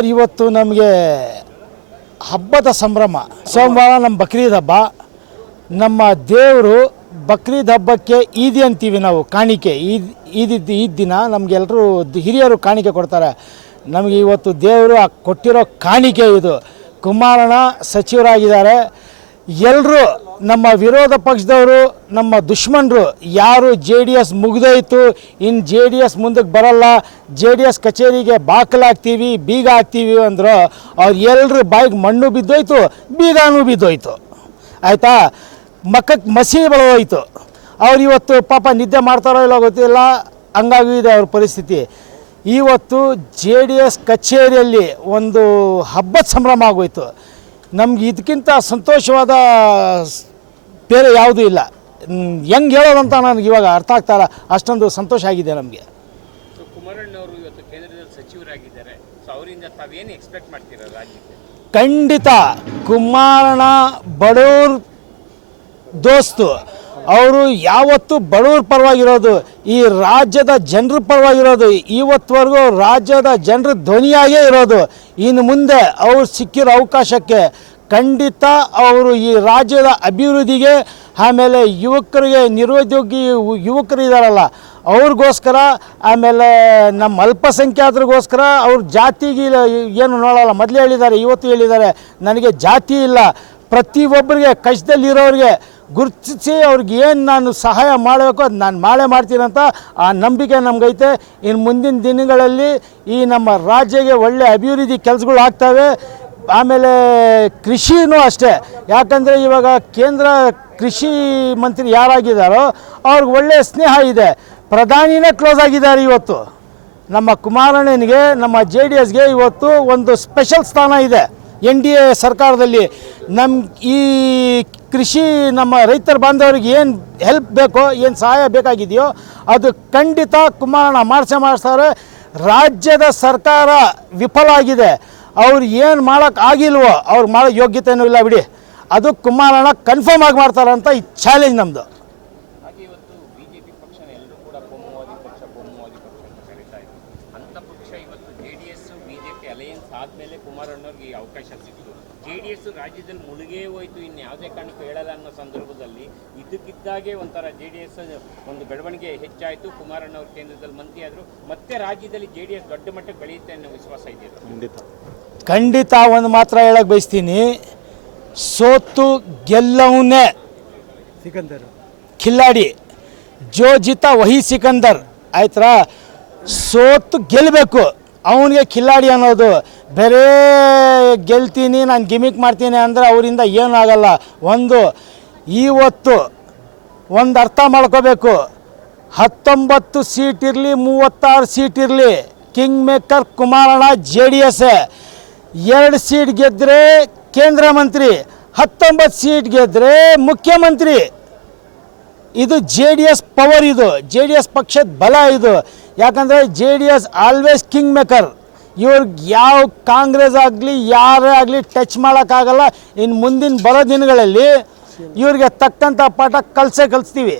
Sir ಇವತ್ತು ನಮಗೆ ಹಬ್ಬದ ಸಂಭ್ರಮ. ಸೋಮವಾರ ನಮ್ಮ ಬಕ್ರೀದ್ ಹಬ್ಬ. ನಮ್ಮ ದೇವರು ಬಕ್ರೀದ್ ಹಬ್ಬಕ್ಕೆ ಈದಿ ಅಂತೀವಿ ನಾವು, ಕಾಣಿಕೆ. ಈದ್ ಈದ್ ಈದ್ ದಿನ ನಮಗೆಲ್ಲರೂ ಹಿರಿಯರು ಕಾಣಿಕೆ ಕೊಡ್ತಾರೆ. ನಮಗೆ ಇವತ್ತು ದೇವರು ಕೊಟ್ಟಿರೋ ಕಾಣಿಕೆ ಇದು. ಕುಮಾರಣ್ಣ ಸಚಿವರಾಗಿದ್ದಾರೆ. ಎಲ್ಲರೂ ನಮ್ಮ ವಿರೋಧ ಪಕ್ಷದವರು, ನಮ್ಮ ದುಶ್ಮನರು, ಯಾರು ಜೆ ಡಿ ಎಸ್ ಮುಗಿದೋಯ್ತು ಇನ್ನು ಜೆ ಡಿ ಎಸ್ ಮುಂದಕ್ಕೆ ಬರಲ್ಲ, ಜೆ ಡಿ ಎಸ್ ಕಚೇರಿಗೆ ಬಾಕಲಾಗ್ತೀವಿ ಬೀಗ ಹಾಕ್ತೀವಿ ಅಂದ್ರೆ, ಅವ್ರು ಎಲ್ಲರೂ ಬಾಯಿಗೆ ಮಣ್ಣು ಬಿದ್ದೋಯ್ತು, ಬೀಗಾನು ಬಿದ್ದೋಯ್ತು. ಆಯಿತಾ? ಮಕ್ಕಕ್ಕೆ ಮಸಿ ಬಳೋಯ್ತು ಅವ್ರು ಇವತ್ತು ಪಾಪ ನಿದ್ದೆ ಮಾಡ್ತಾರೋ ಇಲ್ಲೋ ಗೊತ್ತಿಲ್ಲ ಹಂಗಾಗಿದೆ ಅವ್ರ ಪರಿಸ್ಥಿತಿ. ಇವತ್ತು ಜೆ ಡಿ ಎಸ್ ಕಚೇರಿಯಲ್ಲಿ ಒಂದು ಹಬ್ಬದ ಸಂಭ್ರಮ ಆಗೋಯ್ತು. ನಮ್ಗೆ ಇದಕ್ಕಿಂತ ಸಂತೋಷವಾದ ಬೇರೆ ಯಾವುದೂ ಇಲ್ಲ. ಹೆಂಗೆ ಹೇಳೋದಂತ ನನಗೆ ಇವಾಗ ಅರ್ಥ ಆಗ್ತಾಯಿಲ್ಲ ಅಷ್ಟೊಂದು ಸಂತೋಷ ಆಗಿದೆ ನಮಗೆ. ಸಚಿವರಾಗಿದ್ದಾರೆ. ತಾವೇನು ಎಕ್ಸ್ಪೆಕ್ಟ್ ಮಾಡ್ತೀರಾ ಖಂಡಿತ ಕುಮಾರಣ್ಣ ಬಡವ್ರ ದೋಸ್ತು. ಅವರು ಯಾವತ್ತು ಬಡವ್ರ ಪರವಾಗಿರೋದು ಈ ರಾಜ್ಯದ ಜನರ ಪರವಾಗಿರೋದು ಇವತ್ತುವರೆಗೂ ರಾಜ್ಯದ ಜನರ ಧ್ವನಿಯಾಗೇ ಇರೋದು. ಇನ್ನು ಮುಂದೆ ಅವ್ರು ಸಿಕ್ಕಿರೋ ಅವಕಾಶಕ್ಕೆ ಖಂಡಿತ ಅವರು ಈ ರಾಜ್ಯದ ಅಭಿವೃದ್ಧಿಗೆ ಆಮೇಲೆ ಯುವಕರಿಗೆ ನಿರುದ್ಯೋಗಿ ಯುವಕರು ಇದ್ದಾರಲ್ಲ ಅವ್ರಿಗೋಸ್ಕರ, ಆಮೇಲೆ ನಮ್ಮ ಅಲ್ಪಸಂಖ್ಯಾತರಿಗೋಸ್ಕರ ಅವ್ರ ಜಾತಿಗೆ ಏನು ನೋಡಲ್ಲ, ಮೊದಲೇ ಹೇಳಿದ್ದಾರೆ, ಇವತ್ತು ಹೇಳಿದ್ದಾರೆ, ನನಗೆ ಜಾತಿ ಇಲ್ಲ. ಪ್ರತಿಯೊಬ್ಬರಿಗೆ, ಕಷ್ಟದಲ್ಲಿರೋರಿಗೆ ಗುರುತಿಸಿ ಅವ್ರಿಗೆ ಏನು ನಾನು ಸಹಾಯ ಮಾಡಬೇಕು ಅದು ನಾನು ಮಾಡೇ ಮಾಡ್ತೀನಂತ ಆ ನಂಬಿಕೆ ನಮಗೈತೆ. ಇನ್ನು ಮುಂದಿನ ದಿನಗಳಲ್ಲಿ ಈ ನಮ್ಮ ರಾಜ್ಯಕ್ಕೆ ಒಳ್ಳೆ ಅಭಿವೃದ್ಧಿ ಕೆಲಸಗಳು ಆಗ್ತವೆ. ಆಮೇಲೆ ಕೃಷಿನೂ ಅಷ್ಟೇ. ಯಾಕಂದರೆ ಇವಾಗ ಕೇಂದ್ರ ಕೃಷಿ ಮಂತ್ರಿ ಯಾರಾಗಿದ್ದಾರೋ ಅವ್ರಿಗೆ ಒಳ್ಳೆಯ ಸ್ನೇಹ ಇದೆ. ಪ್ರಧಾನಿನೇ ಕ್ಲೋಸ್ ಆಗಿದ್ದಾರೆ ಇವತ್ತು. ನಮ್ಮ ಕುಮಾರಣ್ಣನಿಗೆ, ನಮ್ಮ ಜೆ ಡಿ ಎಸ್ಗೆ ಇವತ್ತು ಒಂದು ಸ್ಪೆಷಲ್ ಸ್ಥಾನ ಇದೆ ಎನ್ ಡಿ ಎ ಸರ್ಕಾರದಲ್ಲಿ. ನಮ್ಮ ಈ ಕೃಷಿ ನಮ್ಮ ರೈತರ ಬಾಂಧವರಿಗೆ ಏನು ಹೆಲ್ಪ್ ಬೇಕೋ, ಏನು ಸಹಾಯ ಬೇಕಾಗಿದೆಯೋ ಅದು ಖಂಡಿತ ಕುಮಾರಣ್ಣ ಮಾಡಿಸೇ ಮಾಡಿಸ್ತಾರೆ. ರಾಜ್ಯದ ಸರ್ಕಾರ ವಿಫಲ ಆಗಿದೆ. ಅವ್ರು ಏನು ಮಾಡೋಕ್ಕೆ ಆಗಿಲ್ವೋ ಅವ್ರು ಮಾಡೋ ಯೋಗ್ಯತೆಯೂ ಇಲ್ಲ ಬಿಡಿ. ಅದು ಕುಮಾರಣ್ಣ ಕನ್ಫರ್ಮ್ ಆಗಿ ಮಾಡ್ತಾರೆ ಅಂತ ಈ ಚಾಲೆಂಜ್ ನಮ್ಮದು ಹಾಗೆ ಇವತ್ತು ಬಿಜೆಪಿ ಪಕ್ಷನ ಎಲ್ಲರೂ ಕೂಡ ಕೋಮುವಾದಿ ಪಕ್ಷ ಕೋಮುವಾದಿ ಪಕ್ಷ ಅಂತ ಕರೀತಾ ಇದ್ರು. ಅಂಥ ಪಕ್ಷ ಇವತ್ತು J D S BJP alliance ಆದಮೇಲೆ ಕುಮಾರಣ್ಣವ್ರಿಗೆ ಈ ಅವಕಾಶ ಸಿಕ್ತು ಜೆ ಡಿ ಎಸ್ ರಾಜ್ಯದಲ್ಲಿ ಮುಳುಗೇ ಹೋಯ್ತು. ಇನ್ನು ಯಾವುದೇ ಕಾರಣಕ್ಕೂ ಹೇಳಲ್ಲ ಅನ್ನೋ ಸಂದರ್ಭದಲ್ಲಿ ಇದಕ್ಕಿದ್ದಾಗೆ ಒಂಥರ ಜೆ ಡಿ ಎಸ್ ಒಂದು ಬೆಳವಣಿಗೆ ಹೆಚ್ಚಾಯಿತು. ಕುಮಾರಣ್ಣವ್ರ ಕೇಂದ್ರದಲ್ಲಿ ಮಂತ್ರಿ ಆದರು. ಮತ್ತೆ ರಾಜ್ಯದಲ್ಲಿ ಜೆಡಿಎಸ್ ಡಿ ಎಸ್ ದೊಡ್ಡ ಮಟ್ಟಕ್ಕೆ ಬೆಳೆಯುತ್ತೆ ಅನ್ನೋ ವಿಶ್ವಾಸ ಇದೆಯಲ್ಲ ಖಂಡಿತ. ಒಂದು ಮಾತ್ರ ಹೇಳಕ್ಕೆ ಬಯಸ್ತೀನಿ. ಸೋತು ಗೆಲ್ಲವನ್ನೇ ಸಿಕಂದರ್. ಖಿಲ್ಲಾಡಿ ಜೋ ಜಿತ ವಹಿ ಸಿಕಂದರ್. ಆಯ್ತಾ ಸೋತು ಗೆಲ್ಲಬೇಕು ಅವನಿಗೆ ಖಿಲ್ಲಾಡಿ ಅನ್ನೋದು ಬೇರೆ ಗೆಲ್ತೀನಿ ನಾನು ಗಿಮಿಕ್ ಮಾಡ್ತೀನಿ ಅಂದರೆ ಅವರಿಂದ ಏನೂ ಆಗಲ್ಲ. ಒಂದು ಇವತ್ತು ಒಂದು ಅರ್ಥ ಮಾಡ್ಕೋಬೇಕು. ಹತ್ತೊಂಬತ್ತು ಸೀಟ್ ಇರಲಿ ಮೂವತ್ತಾರು ಸೀಟ್ ಇರಲಿ kingmaker Kumaranna J D S ಎರಡು ಸೀಟ್ ಗೆದ್ದರೆ ಕೇಂದ್ರ ಮಂತ್ರಿ, ಹತ್ತೊಂಬತ್ತು ಸೀಟ್ ಗೆದ್ದರೆ ಮುಖ್ಯಮಂತ್ರಿ. ಇದು ಜೆ ಡಿ ಎಸ್ ಪವರ್ ಇದು, ಜೆ ಡಿ ಎಸ್ ಪಕ್ಷದ ಬಲ ಇದು. ಯಾಕಂದರೆ J D S always kingmaker ಇವ್ರಿಗೆ ಯಾವ ಕಾಂಗ್ರೆಸ್ ಆಗಲಿ, ಯಾರೇ ಆಗಲಿ ಟಚ್ ಮಾಡೋಕ್ಕಾಗಲ್ಲ. ಇನ್ನು ಮುಂದಿನ ಬರೋ ದಿನಗಳಲ್ಲಿ ಇವ್ರಿಗೆ ತಕ್ಕಂಥ ಪಾಠ ಕಲಿಸೇ ಕಲಿಸ್ತೀವಿ.